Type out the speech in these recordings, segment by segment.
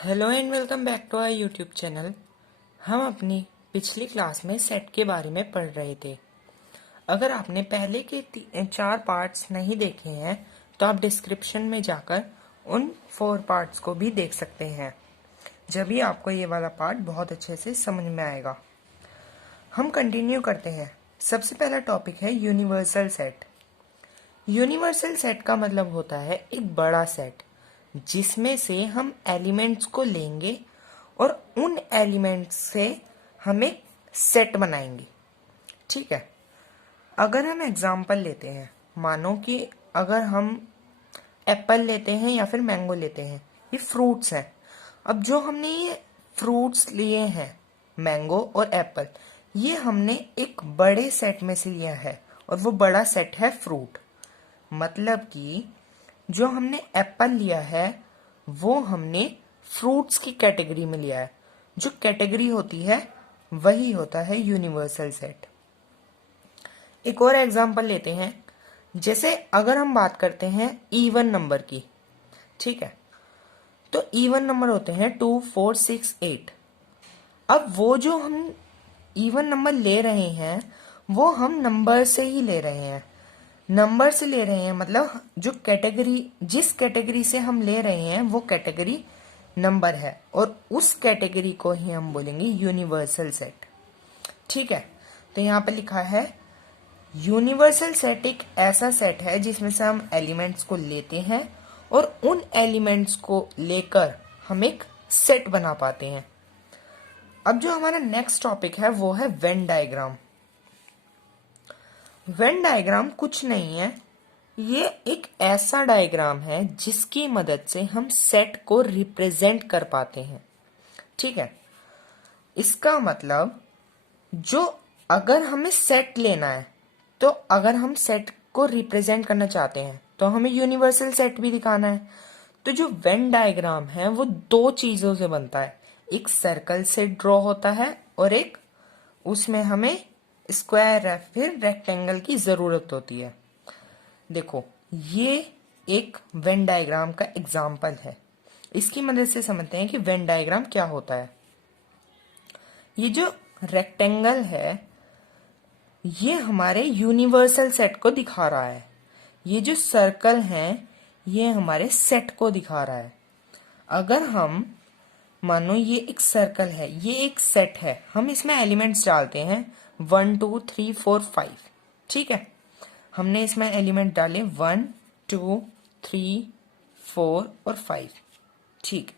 Hello and welcome back to our YouTube channel. हम अपनी पिछली क्लास में सेट के बारे में पढ़ रहे थे। अगर आपने पहले के 4 पार्ट्स नहीं देखे हैं तो आप डिस्क्रिप्शन में जाकर उन 4 पार्ट्स को भी देख सकते हैं। जब भी आपको ये वाला पार्ट बहुत अच्छे से समझ में आएगा। हम कंटिन्यू करते हैं। सबसे पहला टॉपिक है यूनिवर्सल सेट। यूनिवर्सल सेट का मतलब होता है एक बड़ा सेट जिसमें से हम एलिमेंट्स को लेंगे और उन एलिमेंट्स से हम एक सेट बनाएंगे। ठीक है, अगर हम एग्जांपल लेते हैं, मानो कि अगर हम एप्पल लेते हैं या फिर मैंगो लेते हैं, ये फ्रूट्स हैं। अब जो हमने ये फ्रूट्स लिए हैं, मैंगो और एप्पल, ये हमने एक बड़े सेट में से लिया है और वो बड़ा सेट है फ्रूट। मतलब कि जो हमने एप्पल लिया है वो हमने फ्रूट्स की कैटेगरी में लिया है। जो कैटेगरी होती है वही होता है यूनिवर्सल सेट। एक और एग्जांपल लेते हैं। जैसे अगर हम बात करते हैं इवन नंबर की, ठीक है, तो इवन नंबर होते हैं 2, 4, 6, 8। अब वो जो हम इवन नंबर ले रहे हैं वो हम नंबर से ही ले रहे हैं। नंबर से ले रहे हैं मतलब जो कैटेगरी, जिस कैटेगरी से हम ले रहे हैं वो कैटेगरी नंबर है और उस कैटेगरी को ही हम बोलेंगे यूनिवर्सल सेट। ठीक है, तो यहाँ पे लिखा है यूनिवर्सल सेट एक ऐसा सेट है जिसमें से हम एलिमेंट्स को लेते हैं और उन एलिमेंट्स को लेकर हम एक सेट बना पाते हैं। अब जो हमारा नेक्स्ट टॉपिक है वो है वेन डायग्राम। वेन डायग्राम कुछ नहीं है, ये एक ऐसा डायग्राम है जिसकी मदद से हम सेट को रिप्रेजेंट कर पाते हैं। ठीक है, इसका मतलब जो अगर हमें सेट लेना है तो अगर हम सेट को रिप्रेजेंट करना चाहते हैं तो हमें यूनिवर्सल सेट भी दिखाना है। तो जो वेन डायग्राम है वो 2 चीजों से बनता है, एक सर्कल से ड्रॉ होता है और एक उसमें हमें स्क्वायर या फिर रेक्टेंगल की जरूरत होती है। देखो, ये एक वेन डायग्राम का एग्जाम्पल है। इसकी मदद से समझते हैं कि वेन डायग्राम क्या होता है। ये जो रेक्टेंगल है ये हमारे यूनिवर्सल सेट को दिखा रहा है। ये जो सर्कल है ये हमारे सेट को दिखा रहा है। अगर हम मानो ये एक सर्कल है, ये एक सेट है, हम इसमें एलिमेंट्स डालते हैं 1, 2, 3, 4, 5। ठीक है, हमने इसमें एलिमेंट डाले 1, 2, 3, 4 और 5। ठीक,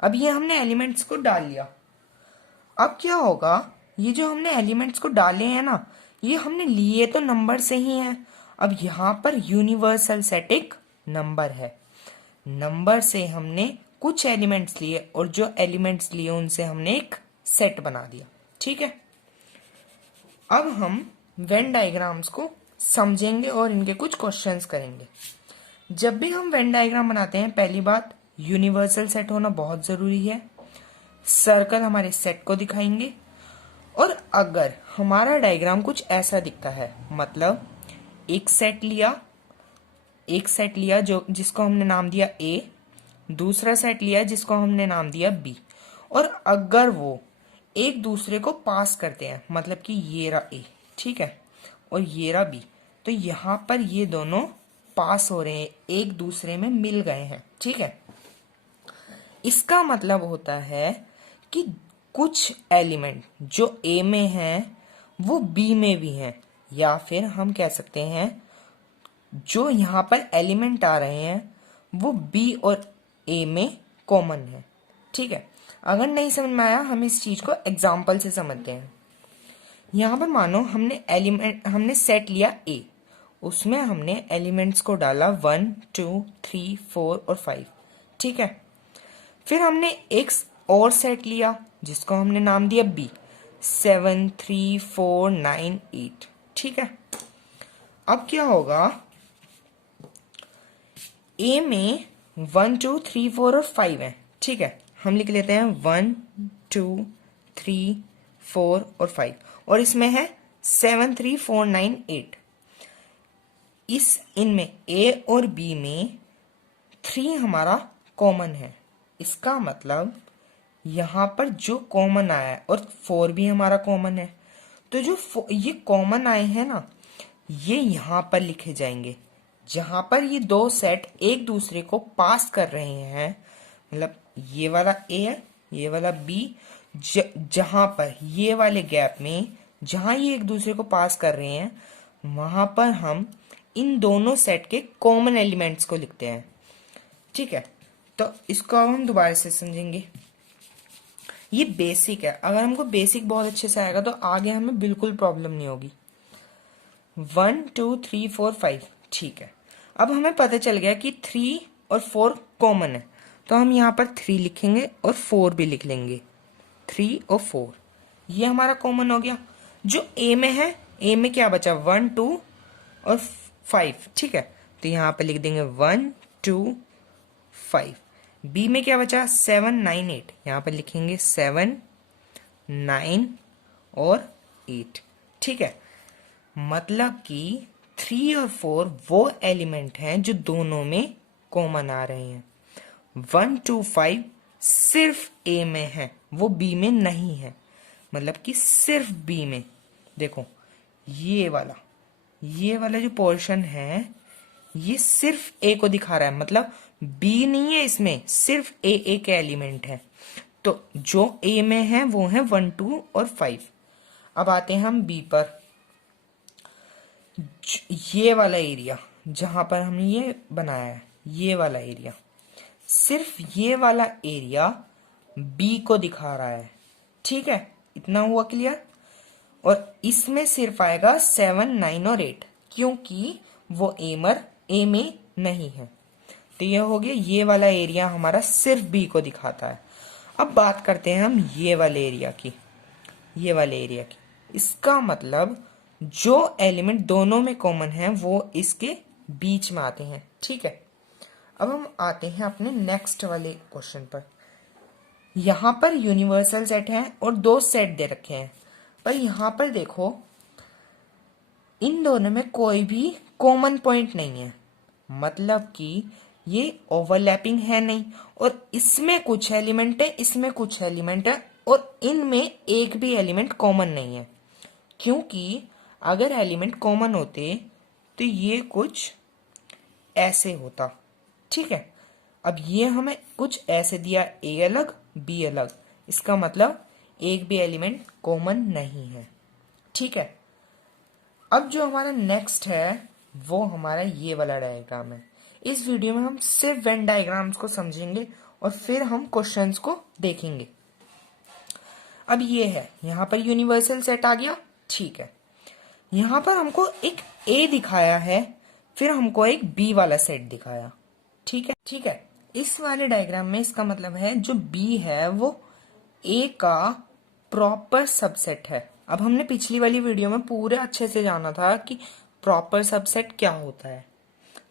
अब ये हमने एलिमेंट्स को डाल लिया। अब क्या होगा, ये जो हमने एलिमेंट्स को डाले हैं ना, ये हमने लिए तो नंबर से ही हैं। अब यहाँ पर यूनिवर्सल सेट एक नंबर है। नंबर से हमने कुछ एलिमेंट्स लिए और जो एलिमेंट्स लिए उनसे हमने एक सेट बना दिया। ठीक है, अब हम वेन डायग्राम्स को समझेंगे और इनके कुछ क्वेश्चंस करेंगे। जब भी हम वेन डायग्राम बनाते हैं, पहली बात यूनिवर्सल सेट होना बहुत जरूरी है। सर्कल हमारे सेट को दिखाएंगे और अगर हमारा डायग्राम कुछ ऐसा दिखता है, मतलब एक सेट लिया जो जिसको हमने नाम दिया A, दूसरा सेट लिया जिसको हमने नाम दिया B, और अगर वो एक दूसरे को पास करते हैं, मतलब कि ये रहा A, ठीक है, और ये रहा B, तो यहाँ पर ये दोनों पास हो रहे हैं, एक दूसरे में मिल गए हैं। ठीक है, इसका मतलब होता है कि कुछ एलिमेंट जो A में हैं वो B में भी हैं, या फिर हम कह सकते हैं जो यहाँ पर एलिमेंट आ रहे हैं वो B और A में कॉमन है। ठीक है, अगर नहीं समझ में आया हम इस चीज को एग्जाम्पल से समझते हैं। यहाँ पर मानो हमने सेट लिया A, उसमें हमने एलिमेंट्स को डाला 1, 2, 3, 4 और 5। ठीक है, फिर हमने एक और सेट लिया जिसको हमने नाम दिया B, 7, 3, 4, 9, 8। ठीक है, अब क्या होगा, A में 1, 2, 3, 4 और 5 है। ठीक है, हम लिख लेते हैं 1, 2, 3, 4 और 5, और इसमें है 7, 3, 4, 9, 8। इनमें A और B में 3 हमारा कॉमन है। इसका मतलब यहाँ पर जो कॉमन आया है, और 4 भी हमारा कॉमन है, तो जो ये कॉमन आए हैं ना, ये यहाँ पर लिखे जाएंगे। जहाँ पर ये दो सेट एक दूसरे को पास कर रहे हैं, मतलब ये वाला ए है, ये वाला बी, जहाँ पर ये वाले गैप में जहाँ ये एक दूसरे को पास कर रहे हैं, वहां पर हम इन दोनों सेट के कॉमन एलिमेंट्स को लिखते हैं। ठीक है, तो इसको अब हम दोबारा से समझेंगे। ये बेसिक है, अगर हमको बेसिक बहुत अच्छे से आएगा तो आगे हमें बिल्कुल प्रॉब्लम नहीं होगी। 1 2 3 4 5, ठीक है। अब हमें पता चल गया कि 3 और 4 कॉमन है, तो हम यहाँ पर 3 लिखेंगे और 4 भी लिख लेंगे। 3 और 4 ये हमारा कॉमन हो गया। जो ए में है, ए में क्या बचा, 1 2 और 5, ठीक है, तो यहाँ पर लिख देंगे 1 2 5। बी में क्या बचा, 7 9 8, यहाँ पर लिखेंगे 7 9 और 8, ठीक है। मतलब कि 3 और 4 वो एलिमेंट हैं जो दोनों में कॉमन आ रहे हैं। 1 2 5 सिर्फ ए में है, वो बी में नहीं है, मतलब कि सिर्फ बी में। देखो ये वाला जो पोर्शन है, ये सिर्फ ए को दिखा रहा है, मतलब बी नहीं है इसमें, सिर्फ ए के एलिमेंट है। तो जो ए में है वो है 1 2 और 5। अब आते हैं हम बी पर। ये वाला एरिया जहां पर हमने ये बनाया है, ये वाला एरिया, सिर्फ ये वाला एरिया बी को दिखा रहा है, ठीक है, इतना हुआ क्लियर। और इसमें सिर्फ आएगा 7 9 और 8, क्योंकि वो ए में नहीं है। तो ये हो गया, ये वाला एरिया हमारा सिर्फ बी को दिखाता है। अब बात करते हैं हम ये वाले एरिया की, ये वाले एरिया की। इसका मतलब जो एलिमेंट दोनों में कॉमन है वो इसके बीच में आते हैं, ठीक है। अब हम आते हैं अपने नेक्स्ट वाले क्वेश्चन पर। यहां पर यूनिवर्सल सेट है और दो सेट दे रखे हैं, पर यहां पर देखो इन दोनों में कोई भी कॉमन पॉइंट नहीं है, मतलब कि ये ओवरलैपिंग है नहीं, और इसमें कुछ एलिमेंट है, इसमें कुछ एलिमेंट है, और इनमें एक भी एलिमेंट कॉमन नहीं है। क्योंकि अगर एलिमेंट कॉमन होते तो ये कुछ ऐसे होता, ठीक है। अब ये हमें कुछ ऐसे दिया, ए अलग बी अलग, इसका मतलब एक भी एलिमेंट कॉमन नहीं है, ठीक है। अब जो हमारा नेक्स्ट है वो हमारा ये वाला डायग्राम है। इस वीडियो में हम सिर्फ वेन डायग्राम्स को समझेंगे और फिर हम क्वेश्चंस को देखेंगे। अब ये है, यहाँ पर यूनिवर्सल सेट आ गया, ठीक है। यहाँ पर हमको एक ए दिखाया है, फिर हमको एक बी वाला सेट दिखाया, ठीक है, ठीक है। इस वाले डायग्राम में इसका मतलब है जो बी है वो ए का प्रॉपर सबसेट है। अब हमने पिछली वाली वीडियो में पूरे अच्छे से जाना था कि प्रॉपर सबसेट क्या होता है,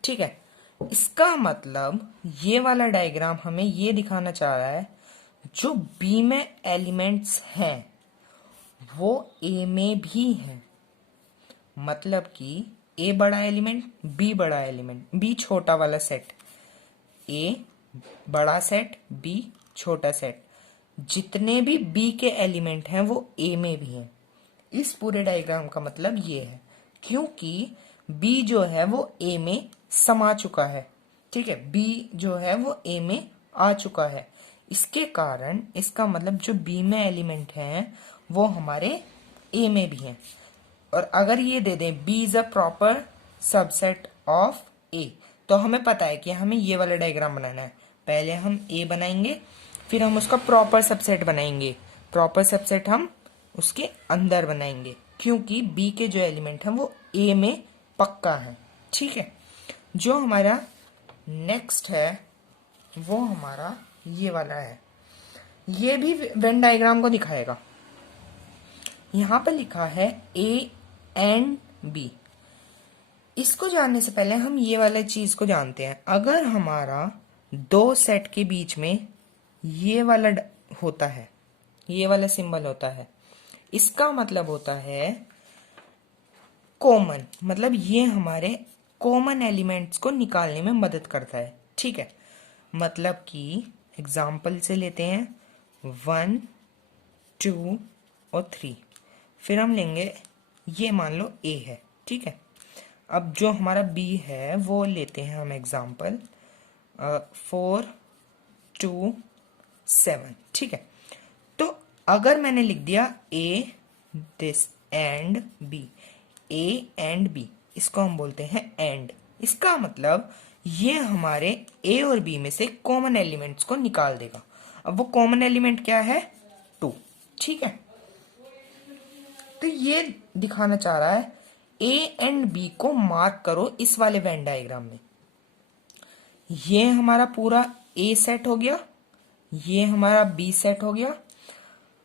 ठीक है। इसका मतलब ये वाला डायग्राम हमें ये दिखाना चाह रहा है जो बी में एलिमेंट्स हैं वो ए में भी हैं, मतलब कि ए बड़ा एलिमेंट, बी बड़ा एलिमेंट, बी छोटा वाला सेट, ए बड़ा सेट, बी छोटा सेट, जितने भी बी के एलिमेंट हैं वो ए में भी हैं। इस पूरे डायग्राम का मतलब ये है, क्योंकि बी जो है वो ए में समा चुका है, ठीक है, बी जो है वो ए में आ चुका है। इसके कारण इसका मतलब जो बी में एलिमेंट हैं वो हमारे ए में भी हैं। और अगर ये दे दें B is a proper subset of A, तो हमें पता है कि हमें ये वाला डायग्राम बनाना है। पहले हम ए बनाएंगे, फिर हम उसका प्रॉपर सबसेट बनाएंगे, प्रॉपर सबसेट हम उसके अंदर बनाएंगे, क्योंकि बी के जो एलिमेंट हैं वो ए में पक्का है, ठीक है। जो हमारा नेक्स्ट है वो हमारा ये वाला है, ये भी वेन डायग्राम को दिखाएगा। यहां पर लिखा है ए एंड बी। इसको जानने से पहले हम ये वाला चीज को जानते हैं। अगर हमारा दो सेट के बीच में ये वाला होता है, ये वाला सिंबल होता है, इसका मतलब होता है कॉमन, मतलब ये हमारे कॉमन एलिमेंट्स को निकालने में मदद करता है, ठीक है। मतलब कि एग्जाम्पल से लेते हैं 1 2 और 3। फिर हम लेंगे, ये मान लो A है, ठीक है। अब जो हमारा B है वो लेते हैं हम एग्जाम्पल 4 2 7, ठीक है। तो अगर मैंने लिख दिया A this and B, A and B, इसको हम बोलते हैं एंड। इसका मतलब ये हमारे A और B में से कॉमन एलिमेंट्स को निकाल देगा। अब वो कॉमन एलिमेंट क्या है? 2, ठीक है। तो ये दिखाना चाह रहा है A एंड B को मार्क करो इस वाले वेन डायग्राम में। ये हमारा पूरा A सेट हो गया, ये हमारा B सेट हो गया।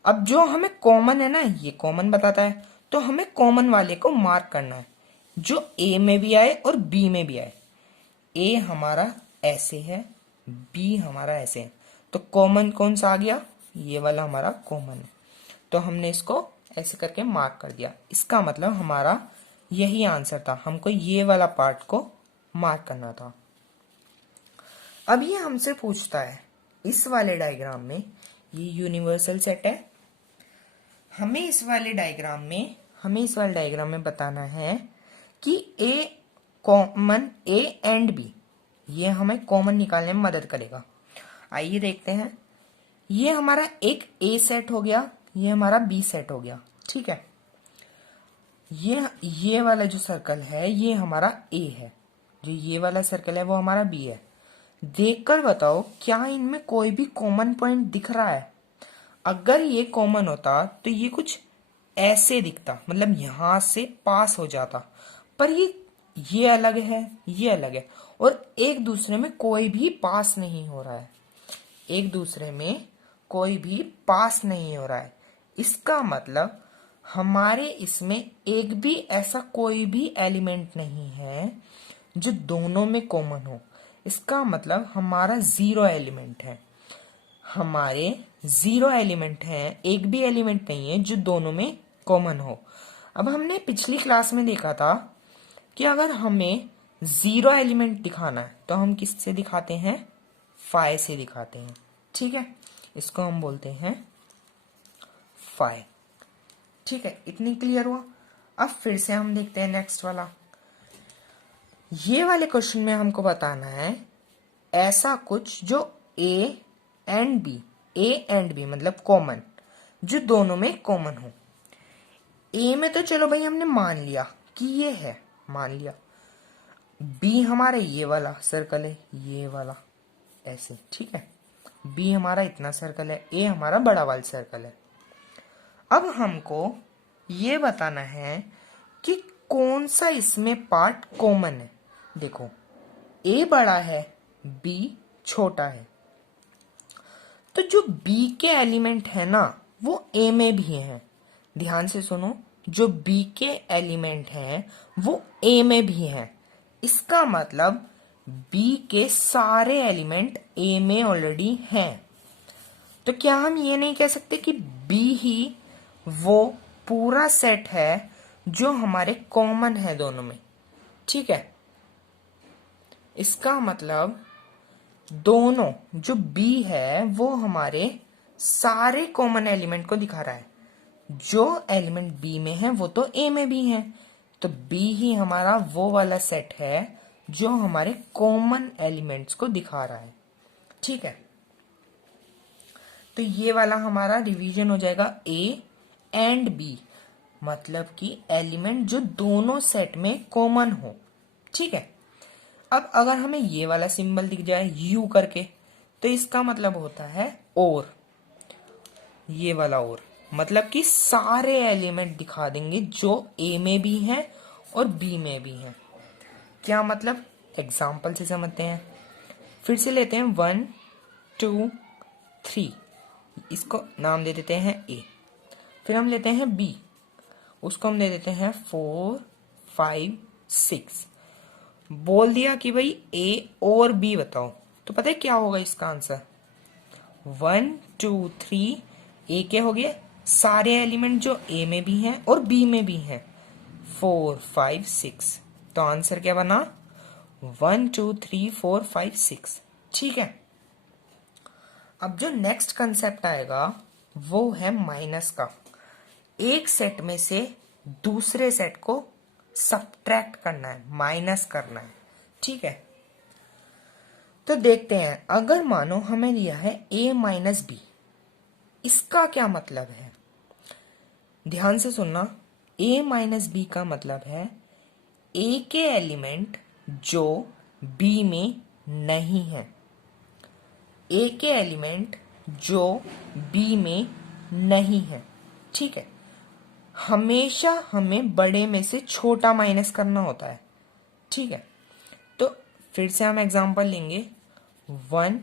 अब जो हमें कॉमन है ना, ये कॉमन बताता है, तो हमें कॉमन वाले को मार्क करना है जो A में भी आए और B में भी आए। A हमारा ऐसे है, B हमारा ऐसे है, तो कॉमन कौन सा आ गया? ये वाला हमारा कॉमन है, तो हमने इसको ऐसे करके मार्क कर दिया। इसका मतलब हमारा यही आंसर था, हमको ये वाला पार्ट को मार्क करना था। अब ये हमसे पूछता है इस वाले डायग्राम में, ये यूनिवर्सल सेट है, हमें इस वाले डायग्राम में बताना है कि A common A and B, ये हमें कॉमन निकालने में मदद करेगा। आइए देखते हैं। ये हमारा एक A सेट हो गया, ये हमारा B सेट हो गया, ठीक है। ये वाला जो सर्कल है ये हमारा A है, जो ये वाला सर्कल है वो हमारा B है। देखकर बताओ क्या इनमें कोई भी कॉमन पॉइंट दिख रहा है? अगर ये कॉमन होता तो ये कुछ ऐसे दिखता, मतलब यहां से पास हो जाता, पर ये अलग है, ये अलग है, और एक दूसरे में कोई भी पास नहीं हो रहा है, एक दूसरे में कोई भी पास नहीं हो रहा है। इसका मतलब हमारे इसमें एक भी ऐसा कोई भी एलिमेंट नहीं है जो दोनों में कॉमन हो। इसका मतलब हमारा 0 एलिमेंट है, हमारे 0 एलिमेंट हैं, एक भी एलिमेंट नहीं है जो दोनों में कॉमन हो। अब हमने पिछली क्लास में देखा था कि अगर हमें 0 एलिमेंट दिखाना है तो हम किससे दिखाते हैं? 5 से दिखाते हैं, ठीक है। इसको हम बोलते हैं 5, ठीक है। इतनी क्लियर हुआ। अब फिर से हम देखते हैं नेक्स्ट वाला। ये वाले क्वेश्चन में हमको बताना है ऐसा कुछ जो A एंड B मतलब कॉमन, जो दोनों में कॉमन हो। A में तो चलो भाई हमने मान लिया कि ये है, मान लिया। B हमारा ये वाला सर्कल है, ये वाला ऐसे, ठीक है। B हमारा इतना सर्कल है, A हमारा बड़ा वाला सर्कल है। अब हमको ये बताना है कि कौन सा इसमें पार्ट कॉमन है। देखो A बड़ा है, B छोटा है, तो जो B के एलिमेंट है ना वो A में भी है। ध्यान से सुनो, जो B के एलिमेंट हैं वो A में भी हैं। इसका मतलब B के सारे एलिमेंट A में ऑलरेडी हैं। तो क्या हम ये नहीं कह सकते कि B ही वो पूरा सेट है जो हमारे कॉमन है दोनों में, ठीक है। इसका मतलब दोनों जो B है वो हमारे सारे कॉमन एलिमेंट को दिखा रहा है। जो एलिमेंट B में है वो तो A में भी है, तो B ही हमारा वो वाला सेट है जो हमारे कॉमन एलिमेंट्स को दिखा रहा है, ठीक है। तो ये वाला हमारा रिवीजन हो जाएगा A एंड B, मतलब कि एलिमेंट जो दोनों सेट में कॉमन हो, ठीक है। अब अगर हमें ये वाला सिंबल दिख जाए U करके, तो इसका मतलब होता है और, ये वाला और, मतलब कि सारे एलिमेंट दिखा देंगे जो A में भी हैं और B में भी हैं। क्या मतलब? एग्जाम्पल से समझते हैं। फिर से लेते हैं 1 2 3, इसको नाम दे देते हैं A। फिर हम लेते हैं B, उसको हम दे देते हैं 4 5 6। बोल दिया कि भाई A और B बताओ, तो पता है क्या होगा इसका आंसर? 1 2 3 A के हो गए सारे एलिमेंट जो A में भी हैं और B में भी हैं, 4 5 6। तो आंसर क्या बना? 1 2 3 4 5 6, ठीक है। अब जो नेक्स्ट कंसेप्ट आएगा वो है माइनस का। एक सेट में से दूसरे सेट को सब्ट्रैक्ट करना है, माइनस करना है। ठीक है, तो देखते हैं। अगर मानो हमें दिया है a माइनस बी, इसका क्या मतलब है? ध्यान से सुनना। a माइनस बी का मतलब है a के एलिमेंट जो b में नहीं है। a के एलिमेंट जो b में नहीं है। ठीक है, हमेशा हमें बड़े में से छोटा माइनस करना होता है। ठीक है, तो फिर से हम एग्जांपल लेंगे। 1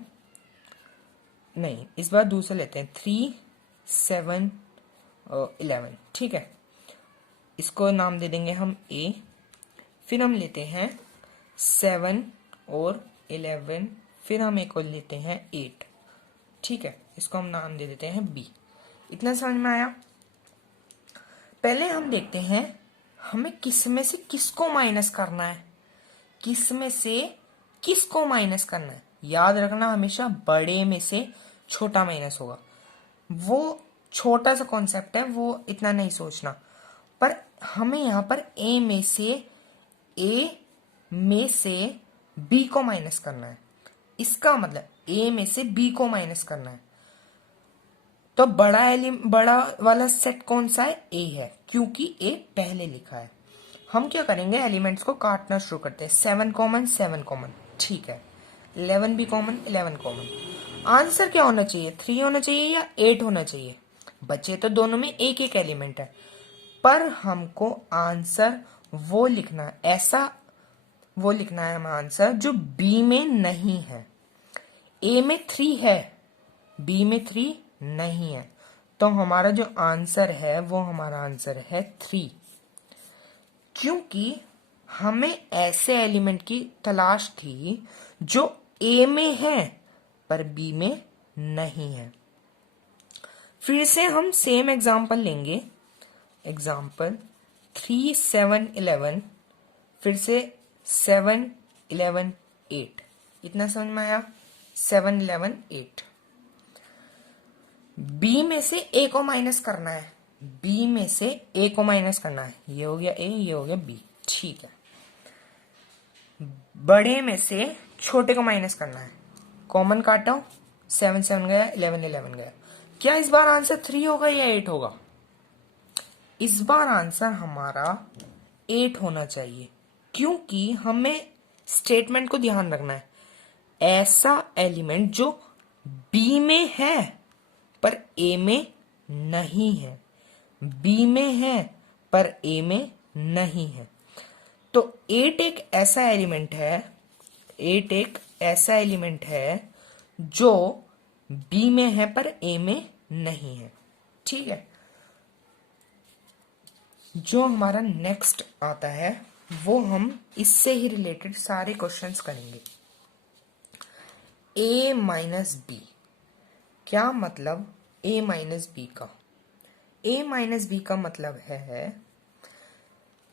नहीं, इस बार दूसरा लेते हैं। 3 7 11। ठीक है, इसको नाम दे देंगे हम a। फिर हम लेते हैं 7 और 11, फिर हम एक और लेते हैं 8। ठीक है, इसको हम नाम दे देते हैं b। इतना समझ में आया? पहले हम देखते हैं हमें किस में से किसको माइनस करना है। किस में से किसको माइनस करना है? याद रखना, हमेशा बड़े में से छोटा माइनस होगा। वो छोटा सा कॉन्सेप्ट है, वो इतना नहीं सोचना। पर हमें यहाँ पर a में से b को माइनस करना है। इसका मतलब a में से b को माइनस करना है। तो बड़ा वाला सेट कौन सा है? a है, क्योंकि a पहले लिखा है। हम क्या करेंगे, एलिमेंट्स को काटना शुरू करते हैं। 7 कॉमन 7 कॉमन, ठीक है। 11 भी कॉमन 11 कॉमन। आंसर क्या होना चाहिए? 3 होना चाहिए या 8 होना चाहिए? बचे तो दोनों में एक एक एलिमेंट है, पर हमको आंसर वो लिखना है, ऐसा वो लिखना है हमें आंसर जो बी में नहीं है। ए में 3 है, बी में 3 नहीं है, तो हमारा जो आंसर है वो हमारा आंसर है 3। क्योंकि हमें ऐसे एलिमेंट की तलाश थी जो ए में है पर बी में नहीं है। फिर से हम सेम एग्जांपल लेंगे। एग्जांपल 3 7 11, फिर से 7 11 8। इतना समझ में आया? 7 11 8। बी में से ए को माइनस करना है। बी में से ए को माइनस करना है। ये हो गया ए, ये हो गया बी। ठीक है, बड़े में से छोटे को माइनस करना है। कॉमन काटो, 7 7 गया, 11 11 गया। क्या इस बार आंसर 3 होगा या 8 होगा? इस बार आंसर हमारा 8 होना चाहिए, क्योंकि हमें स्टेटमेंट को ध्यान रखना है। ऐसा एलिमेंट जो बी में है पर ए में नहीं है, बी में है पर ए में नहीं है। तो 8 एक ऐसा एलिमेंट है, 8 एक ऐसा एलिमेंट है जो बी में है पर ए में नहीं है। ठीक है, जो हमारा नेक्स्ट आता है वो हम इससे ही रिलेटेड सारे क्वेश्चंस करेंगे। a माइनस बी, क्या मतलब a माइनस बी का? a माइनस बी का मतलब है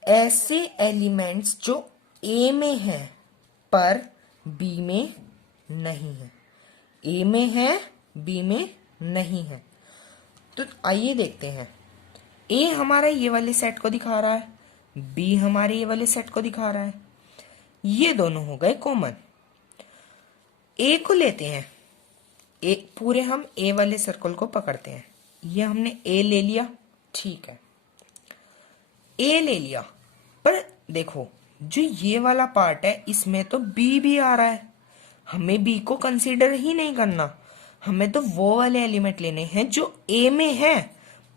ऐसे एलिमेंट्स जो a में है पर b में नहीं है। a में है, b में नहीं है। तो आइए देखते हैं। a हमारा ये वाले सेट को दिखा रहा है, b हमारे ये वाले सेट को दिखा रहा है। ये दोनों हो गए कॉमन। a को लेते हैं, पूरे हम a वाले सर्कल को पकड़ते हैं। ये हमने a ले लिया, ठीक है, a ले लिया। पर देखो, जो ये वाला पार्ट है इसमें तो b भी आ रहा है। हमें b को कंसीडर ही नहीं करना, हमें तो वो वाले एलिमेंट लेने हैं जो a में है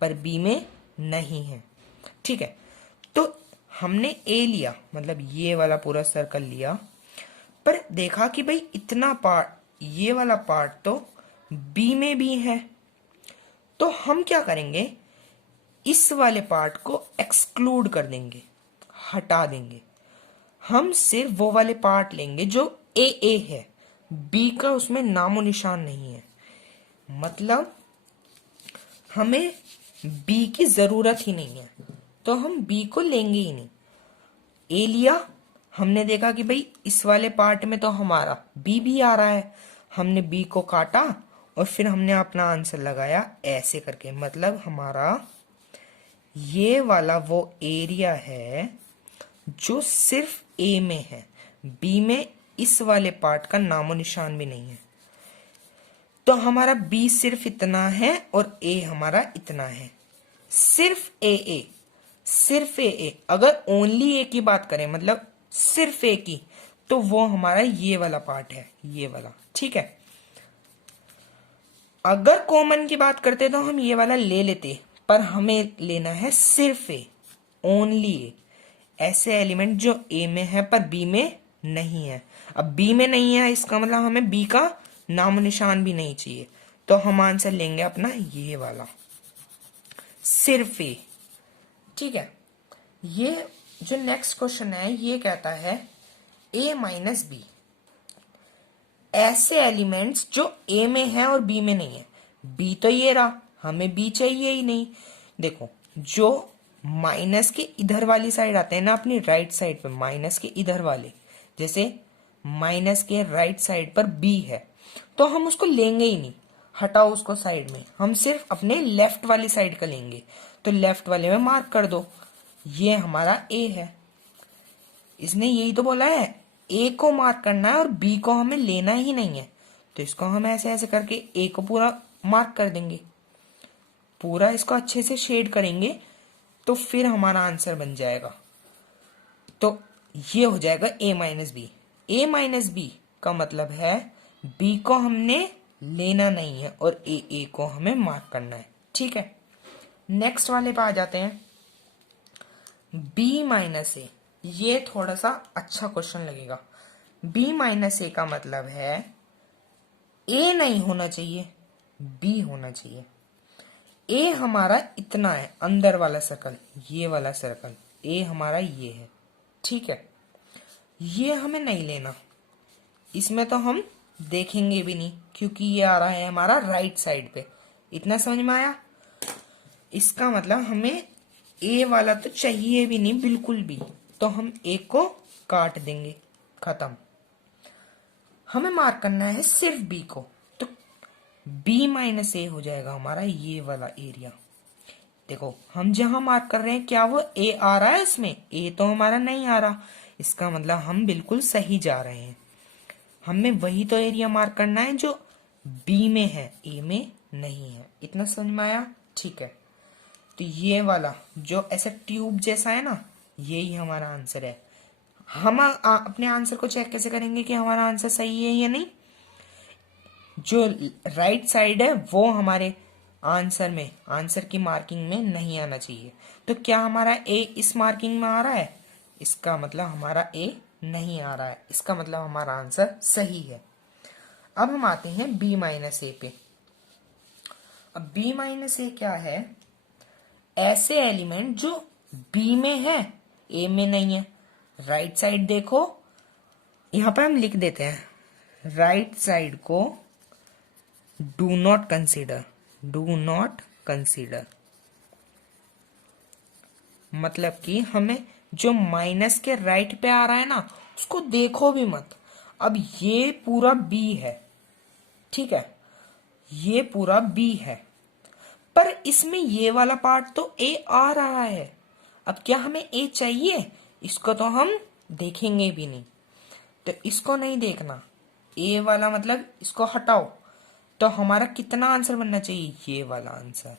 पर b में नहीं है। ठीक है, तो हमने a लिया, मतलब ये वाला पूरा सर्कल लिया, पर देखा कि भाई इतना पार्ट, ये वाला पार्ट तो b में भी है। तो हम क्या करेंगे, इस वाले पार्ट को एक्सक्लूड कर देंगे, हटा देंगे। हम सिर्फ वो वाले पार्ट लेंगे जो a है, b का उसमें नामो निशान नहीं है। मतलब हमें b की जरूरत ही नहीं है, तो हम b को लेंगे ही नहीं। a लिया, हमने देखा कि भाई इस वाले पार्ट में तो हमारा b भी आ रहा है, हमने b को काटा और फिर हमने अपना आंसर लगाया ऐसे करके, मतलब हमारा ये वाला वो एरिया है जो सिर्फ ए में है, बी में इस वाले पार्ट का नामो निशान भी नहीं है। तो हमारा बी सिर्फ इतना है और ए हमारा इतना है, सिर्फ ए, सिर्फ ए। अगर ओनली ए की बात करें, मतलब सिर्फ ए की, तो वो हमारा ये वाला पार्ट है, ये वाला, ठीक है। अगर कॉमन की बात करते तो हम ये वाला ले लेते, पर हमें लेना है सिर्फ ए, ओनली ए, ऐसे एलिमेंट जो ए में है पर बी में नहीं है। अब बी में नहीं है, इसका मतलब हमें बी का नाम निशान भी नहीं चाहिए, तो हम आंसर लेंगे अपना ये वाला, सिर्फ ए, ठीक है। ये जो नेक्स्ट क्वेश्चन है ये कहता है a माइनस बी, ऐसे एलिमेंट्स जो a में है और b में नहीं है। b तो ये रहा, हमें b चाहिए ही नहीं। देखो, जो माइनस के इधर वाली साइड आते हैं ना, अपनी राइट साइड पे, माइनस के इधर वाले, जैसे माइनस के राइट साइड पर b है, तो हम उसको लेंगे ही नहीं, हटाओ उसको साइड में, हम सिर्फ अपने लेफ्ट वाली साइड का लेंगे। तो लेफ्ट वाले में मार्क कर दो, ये हमारा a है। इसने यही तो बोला है ए को मार्क करना है और बी को हमें लेना ही नहीं है, तो इसको हम ऐसे ऐसे करके ए को पूरा मार्क कर देंगे, पूरा इसको अच्छे से शेड करेंगे, तो फिर हमारा आंसर बन जाएगा। तो ये हो जाएगा a minus B. A minus B का मतलब है b को हमने लेना नहीं है और ए को हमें मार्क करना है, ठीक है। नेक्स्ट वाले पे आ जाते हैं, b माइनस ए। ये थोड़ा सा अच्छा क्वेश्चन लगेगा। b माइनस ए का मतलब है a नहीं होना चाहिए, b होना चाहिए। a हमारा इतना है, अंदर वाला सर्कल, ये वाला सर्कल, a हमारा ये है, ठीक है। ये हमें नहीं लेना, इसमें तो हम देखेंगे भी नहीं, क्योंकि ये आ रहा है हमारा राइट साइड पे। इतना समझ में आया? इसका मतलब हमें a वाला तो चाहिए भी नहीं बिल्कुल भी, तो हम a को काट देंगे, खत्म। हमें मार्क करना है सिर्फ b को, तो b माइनस ए हो जाएगा हमारा ये वाला एरिया। देखो, हम जहां मार्क कर रहे हैं, क्या वो a आ रहा है इसमें? a तो हमारा नहीं आ रहा, इसका मतलब हम बिल्कुल सही जा रहे हैं। हमें वही तो एरिया मार्क करना है जो b में है, a में नहीं है। इतना समझ में आया? ठीक है। तो ये वाला जो ऐसा ट्यूब जैसा है ना, यही हमारा आंसर है। हम अपने आंसर को चेक कैसे करेंगे कि हमारा आंसर सही है या नहीं? जो राइट साइड है वो हमारे आंसर में, आंसर की मार्किंग में नहीं आना चाहिए। तो क्या हमारा ए इस मार्किंग में आ रहा है? इसका मतलब हमारा ए नहीं आ रहा है, इसका मतलब हमारा आंसर सही है। अब हम आते हैं बी माइनस ए पे। अब बी माइनस ए क्या है? ऐसे एलिमेंट जो बी में है, ए में नहीं है। राइट साइड देखो, यहां पर हम लिख देते हैं, राइट साइड को do not consider, do not consider, मतलब कि हमें जो माइनस के राइट पे आ रहा है ना, उसको देखो भी मत। अब ये पूरा बी है, ठीक है, ये पूरा बी है, पर इसमें ये वाला पार्ट तो ए आ रहा है। अब क्या हमें ए चाहिए? इसको तो हम देखेंगे भी नहीं, तो इसको नहीं देखना, ए वाला मतलब इसको हटाओ। तो हमारा कितना आंसर बनना चाहिए? ये वाला आंसर,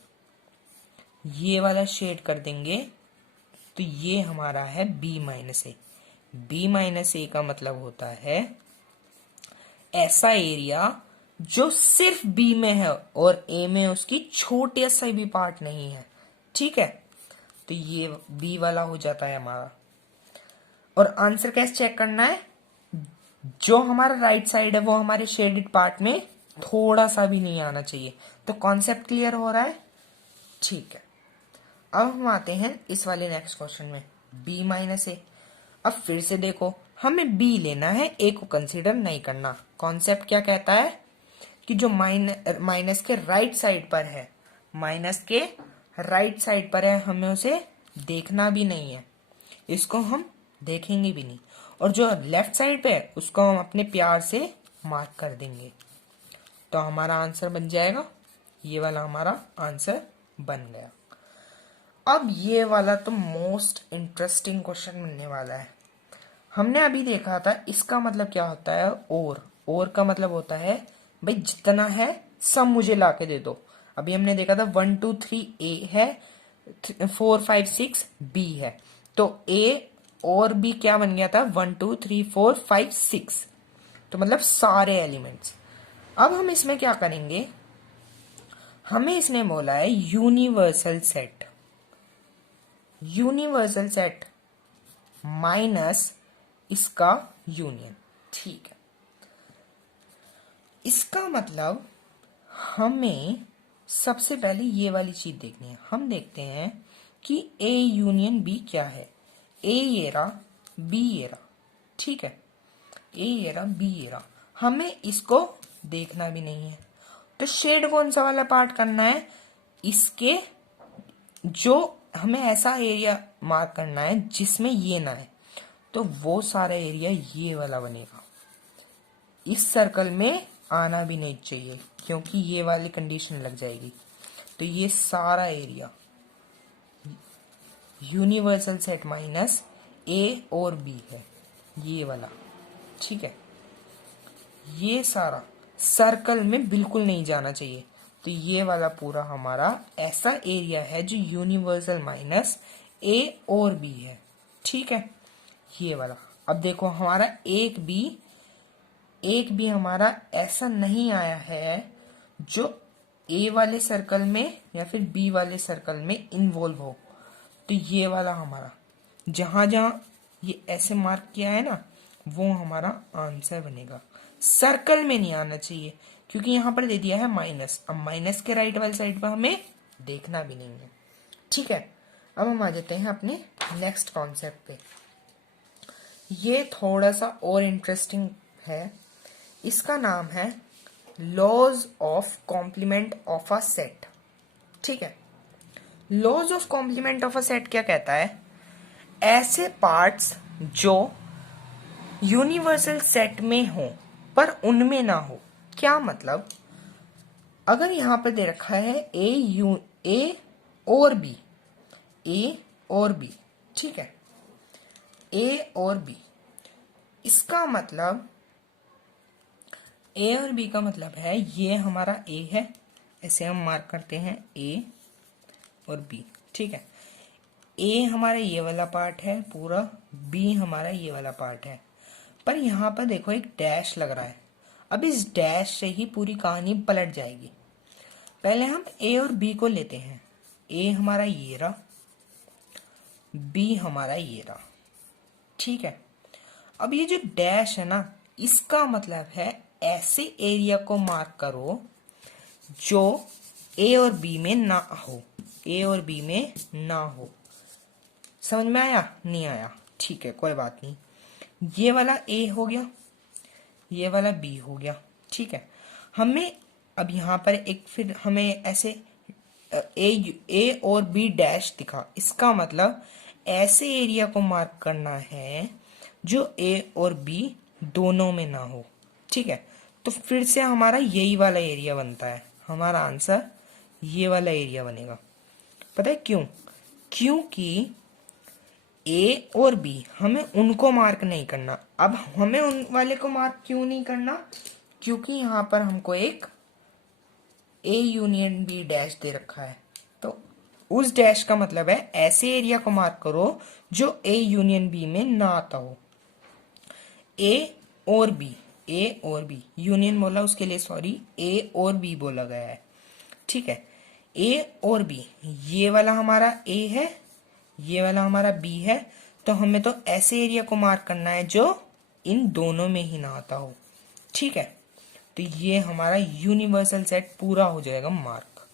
ये वाला शेड कर देंगे, तो ये हमारा है बी माइनस ए। बी माइनस ए का मतलब होता है ऐसा एरिया जो सिर्फ बी में है और ए में उसकी छोटे सा भी पार्ट नहीं है, ठीक है। तो ये बी वाला हो जाता है हमारा। और आंसर कैसे चेक करना है? जो हमारा राइट साइड है वो हमारे शेडेड पार्ट में थोड़ा सा भी नहीं आना चाहिए। तो कॉन्सेप्ट क्लियर हो रहा है? ठीक है। अब हम आते हैं इस वाले नेक्स्ट क्वेश्चन में, b माइनस ए। अब फिर से देखो, हमें b लेना है, a को कंसीडर नहीं करना। कॉन्सेप्ट क्या कहता है कि जो माइनस के राइट साइड पर है, माइनस के राइट साइड पर है, हमें उसे देखना भी नहीं है, इसको हम देखेंगे भी नहीं। और जो लेफ्ट साइड पे है उसको हम अपने प्यार से मार्क कर देंगे। तो हमारा आंसर बन जाएगा, ये वाला हमारा आंसर बन गया। अब ये वाला तो मोस्ट इंटरेस्टिंग क्वेश्चन बनने वाला है। हमने अभी देखा था इसका मतलब क्या होता है, और का मतलब होता है भाई जितना है सब मुझे लाके दे दो। अभी हमने देखा था 1 2 3 ए है, 4 5 6 बी है, तो ए और बी क्या बन गया था, 1 2 3 4 5 6, तो मतलब सारे एलिमेंट्स। अब हम इसमें क्या करेंगे, हमें इसने बोला है universal set, universal set minus इसका यूनियन। ठीक है, इसका मतलब हमें सबसे पहले ये वाली चीज देखनी है। हम देखते हैं कि ए यूनियन बी क्या है। ए ये रहा, बी ये रहा, ठीक है, ए ये रहा, बी ये रहा। हमें इसको देखना भी नहीं है, तो शेड कौन सा वाला पार्ट करना है, इसके जो हमें ऐसा एरिया मार्क करना है जिसमें ये ना है, तो वो सारा एरिया ये वाला बनेगा। इस सर्कल में आना भी नहीं चाहिए क्योंकि ये वाली कंडीशन लग जाएगी। तो ये सारा एरिया यूनिवर्सल सेट माइनस ए और बी है, ये वाला, ठीक है। ये सारा सर्कल में बिल्कुल नहीं जाना चाहिए, तो ये वाला पूरा हमारा ऐसा एरिया है जो यूनिवर्सल माइनस ए और बी है, ठीक है, ये वाला। अब देखो हमारा एक भी हमारा ऐसा नहीं आया है जो ए वाले सर्कल में या फिर बी वाले सर्कल में इन्वॉल्व हो, तो ये वाला हमारा जहां जहां ये ऐसे मार्क किया है ना, वो हमारा आंसर बनेगा। सर्कल में नहीं आना चाहिए क्योंकि यहां पर दे दिया है माइनस, अब माइनस के राइट वाली साइड पर हमें देखना भी नहीं है, ठीक है। अब हम आ जाते हैं अपने नेक्स्ट कॉन्सेप्ट पे। ये थोड़ा सा और इंटरेस्टिंग है, इसका नाम है laws of complement of a set, ठीक है। Laws of complement of a set क्या कहता है, ऐसे पार्ट्स जो यूनिवर्सल सेट में हो पर उनमें ना हो। क्या मतलब, अगर यहां पर दे रखा है ए और बी, ए और बी, ठीक है, ए और बी, इसका मतलब ए और बी का मतलब है ये हमारा ए है, ऐसे हम मार्क करते हैं ए और बी, ठीक है। ए हमारा ये वाला पार्ट है पूरा, बी हमारा ये वाला पार्ट है, पर यहां पर देखो एक डैश लग रहा है। अब इस डैश से ही पूरी कहानी पलट जाएगी। पहले हम ए और बी को लेते हैं, ए हमारा ये रहा, बी हमारा ये रहा, ठीक है। अब ये जो डैश है ना, इसका मतलब है ऐसे एरिया को मार्क करो जो ए और बी में ना हो, ए और बी में ना हो। समझ में आया, नहीं आया, ठीक है, कोई बात नहीं। ये वाला ए हो गया, ये वाला बी हो गया, ठीक है। हमें अब यहां पर एक फिर हमें ऐसे ए और बी डैश दिखा, इसका मतलब ऐसे एरिया को मार्क करना है जो ए और बी दोनों में ना हो, ठीक है। तो फिर से हमारा यही वाला एरिया बनता है, हमारा आंसर ये वाला एरिया बनेगा। पता है क्यों, क्योंकि ए और बी हमें उनको मार्क नहीं करना। अब हमें उन वाले को मार्क क्यों नहीं करना, क्योंकि यहां पर हमको एक ए यूनियन बी डैश दे रखा है, तो उस डैश का मतलब है ऐसे एरिया को मार्क करो जो ए यूनियन बी में ना आता हो। ए और बी, ए और बी, यूनियन बोला उसके लिए सॉरी, ए और बी बोला गया है, ठीक है। ए और बी, ये वाला हमारा ए है, ये वाला हमारा बी है, तो हमें तो ऐसे एरिया को मार्क करना है जो इन दोनों में ही ना आता हो, ठीक है। तो ये हमारा यूनिवर्सल सेट पूरा हो जाएगा मार्क,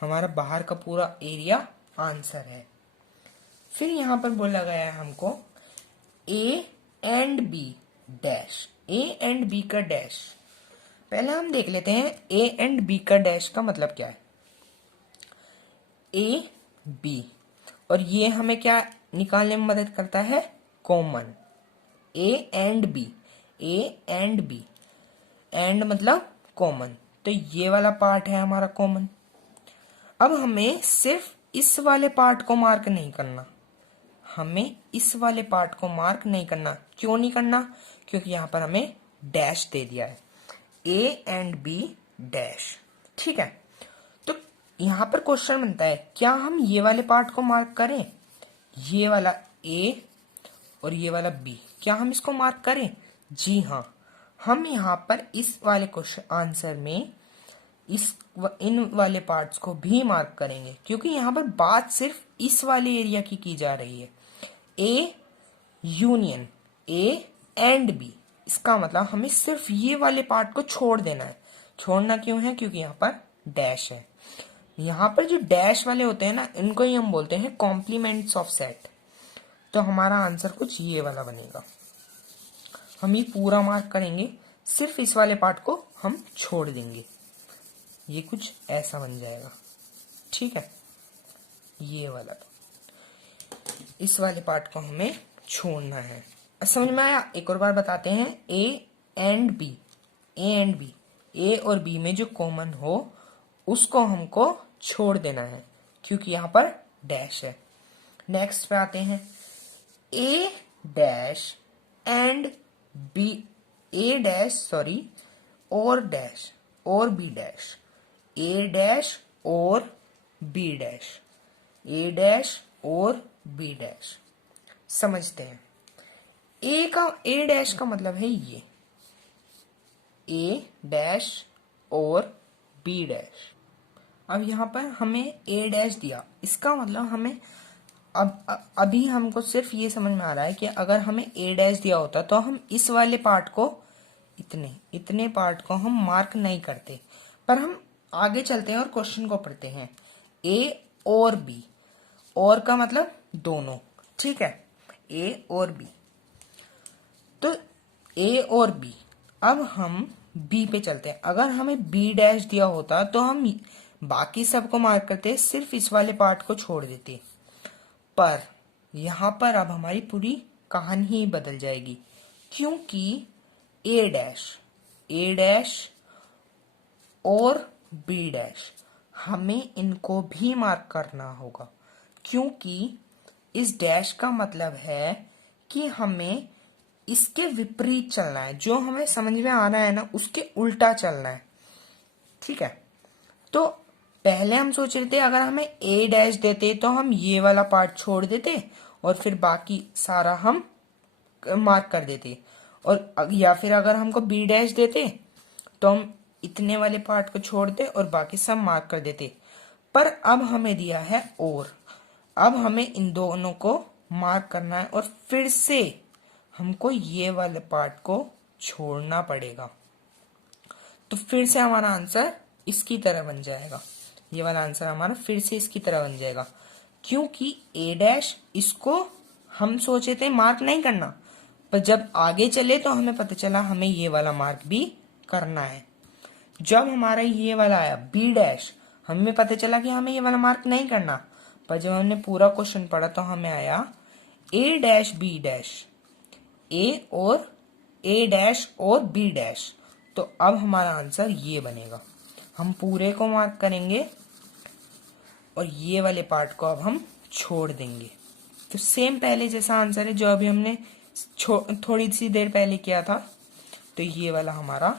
हमारा बाहर का पूरा एरिया आंसर है। फिर यहां पर बोला गया है हमको A and B dash, A and B का डैश। पहले हम देख लेते हैं ए एंड बी का डैश का मतलब क्या है। ए बी, और ये हमें क्या निकालने में मदद करता है, common. A and B, A and B, and मतलब कॉमन, तो ये वाला पार्ट है हमारा कॉमन। अब हमें सिर्फ इस वाले पार्ट को मार्क नहीं करना, हमें इस वाले पार्ट को मार्क नहीं करना। क्यों नहीं करना? क्योंकि यहाँ पर हमें डैश दे दिया है, ए एंड बी डैश। ठीक है, तो यहाँ पर क्वेश्चन बनता है क्या हम ये वाले पार्ट को मार्क करें, ये वाला ए और ये वाला बी, क्या हम इसको मार्क करें? जी हाँ, हम यहाँ पर इस वाले क्वेश्चन आंसर में इन वाले पार्ट्स को भी मार्क करेंगे, क्योंकि यहाँ पर बात सिर्फ इस वाले एरिया की जा रही है, A union A and B. इसका मतलब हमें सिर्फ ये वाले पार्ट को छोड़ देना है। छोड़ना क्यों है? क्योंकि यहाँ पर डैश है। यहाँ पर जो डैश वाले होते हैं ना, इनको ही हम बोलते हैं कॉम्प्लीमेंट्स ऑफ सेट। तो हमारा आंसर कुछ ये वाला बनेगा। हम ये पूरा मार्क करेंगे, सिर्फ इस वाले पार्ट को हम छोड़ देंगे, ये कुछ ऐसा बन जाएगा। ठीक है, ये वाला इस वाले पार्ट को हमें छोड़ना है। समझ में आया? एक और बार बताते हैं, A and B, A and B, A और बी में जो कॉमन हो उसको हमको छोड़ देना है, क्योंकि यहाँ पर डैश है। नेक्स्ट पे आते हैं, A dash and B, A dash sorry और डैश और बी डैश, ए डैश और बी डैश, ए डैश और बी डैश। समझते हैं, ए डैश का मतलब है ये, ए डैश और बी डैश। अब यहाँ पर हमें ए डैश दिया, इसका मतलब हमें अभी हमको सिर्फ ये समझ में आ रहा है कि अगर हमें ए डैश दिया होता तो हम इस वाले पार्ट को, इतने पार्ट को हम मार्क नहीं करते। पर हम आगे चलते हैं और क्वेश्चन को पढ़ते हैं। ए और बी, और का मतलब दोनों। ठीक है, ए और बी, तो ए और बी। अब हम बी पे चलते हैं। अगर हमें बी डैश दिया होता तो हम बाकी सबको मार्क करते, सिर्फ इस वाले पार्ट को छोड़ देते। पर यहाँ पर अब हमारी पूरी कहानी ही बदल जाएगी, क्योंकि ए डैश और बी डैश हमें इनको भी मार्क करना होगा, क्योंकि इस डैश का मतलब है कि हमें इसके विपरीत चलना है, जो हमें समझ में आ रहा है ना उसके उल्टा चलना है। ठीक है, तो पहले हम सोच रहे थे अगर हमें ए डैश देते तो हम ये वाला पार्ट छोड़ देते और फिर बाकी सारा हम मार्क कर देते, और या फिर अगर हमको बी डैश देते तो हम इतने वाले पार्ट को छोड़ते और बाकी सब मार्क कर देते। पर अब हमें दिया है और, अब हमें इन दोनों को मार्क करना है और फिर से हमको ये वाले पार्ट को छोड़ना पड़ेगा। तो फिर से हमारा आंसर इसकी तरह बन जाएगा, ये वाला आंसर हमारा फिर से इसकी तरह बन जाएगा, क्योंकि ए डैश इसको हम सोचे थे मार्क नहीं करना, पर जब आगे चले तो हमें पता चला हमें ये वाला मार्क भी करना है। जब हमारा ये वाला आया बी डैश, हमें पता चला कि हमें ये वाला मार्क नहीं करना, पर जब हमने पूरा क्वेश्चन पढ़ा तो हमें आया ए dash B dash, A dash और बी डैश। तो अब हमारा आंसर ये बनेगा। हम पूरे को मार्क करेंगे और ये वाले पार्ट को अब हम छोड़ देंगे। तो सेम पहले जैसा आंसर है जो अभी हमने थोड़ी सी देर पहले किया था। तो ये वाला हमारा,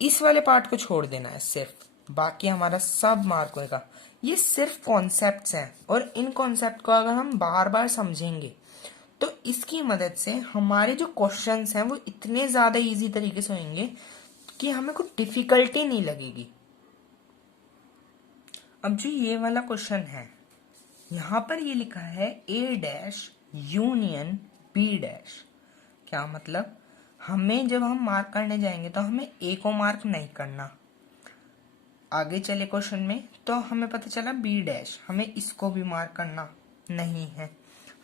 इस वाले पार्ट को छोड़ देना है सिर्फ, बाकी हमारा सब मार्क होएगा। ये सिर्फ कॉन्सेप्ट्स हैं और इन कॉन्सेप्ट को अगर हम बार बार समझेंगे तो इसकी मदद से हमारे जो क्वेश्चंस हैं वो इतने ज्यादा इजी तरीके से होंगे कि हमें कुछ डिफिकल्टी नहीं लगेगी। अब जो ये वाला क्वेश्चन है, यहाँ पर ये लिखा है ए डैश यूनियन बी डैश। क्या मतलब, हमें जब हम मार्क करने जाएंगे तो हमें ए को मार्क नहीं करना। आगे चले क्वेश्चन में तो हमें पता चला बी डैश, हमें इसको भी मार्क करना नहीं है,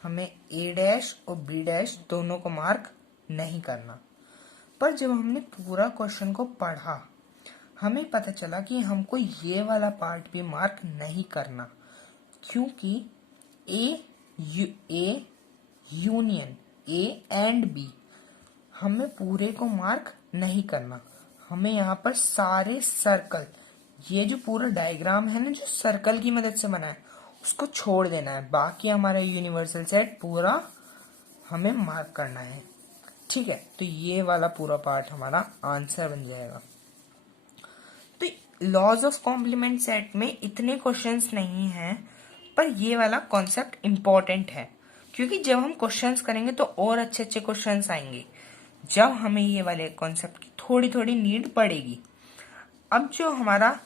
हमें ए डैश और बी डैश दोनों को मार्क नहीं करना। पर जब हमने पूरा क्वेश्चन को पढ़ा हमें पता चला कि हमको ये वाला पार्ट भी मार्क नहीं करना, क्योंकि A union A and B हमें पूरे को मार्क नहीं करना, हमें यहाँ पर सारे सर्कल, ये जो पूरा डायग्राम है ना जो सर्कल की मदद से बना है, उसको छोड़ देना है। बाकी हमारा यूनिवर्सल सेट पूरा हमें मार्क करना है। ठीक है, तो ये वाला पूरा पार्ट हमारा आंसर बन जाएगा। तो लॉज ऑफ कॉम्प्लीमेंट सेट में इतने क्वेश्चंस नहीं हैं, पर ये वाला कॉन्सेप्ट इम्पोर्टेंट है, क्योंकि जब हम क्वेश्चंस करेंगे तो और अच्छे अच्छे क्वेश्चंस आएंगे जब हमें ये वाले कॉन्सेप्ट की थोड़ी थोड़ी नीड पड़ेगी। अब जो हमारा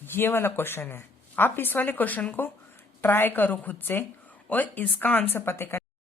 ये वाला क्वेश्चन है, आप इस वाले क्वेश्चन को ट्राई करो खुद से और इसका आंसर पता कर